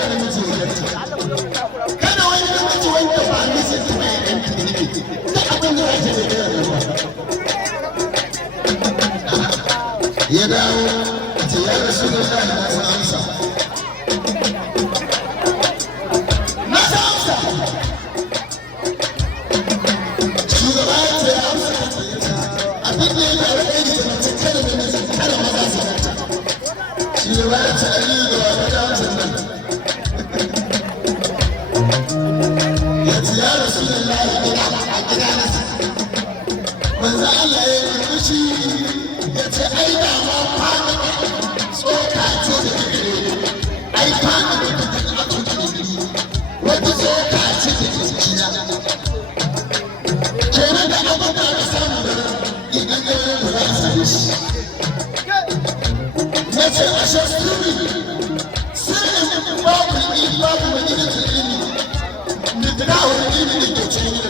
kada namiji wajen kada wani namiji wanda ba miji su mai yanki ne da abin da ake da yana ruwa ya dawo ce ya rasu da Allah na san amsa shugaba ya ce amsa abin da ya faru ɗaya da mace kada namiji kada maza su mata shugaba ya ce aliyu da wa kada amsa nan ya rasu da Allah a gida nasa manzo Allah ya yi fushi ya ce ai da ma fada tsoka ce da gare ai fada da take a cikin wata tsoka ce da jikina kenan da abin da aka samu da idan ya yi da za a same shi ya ce a shasturi sirrin babu mai gidan ilimi da wani ilimi da ke cikin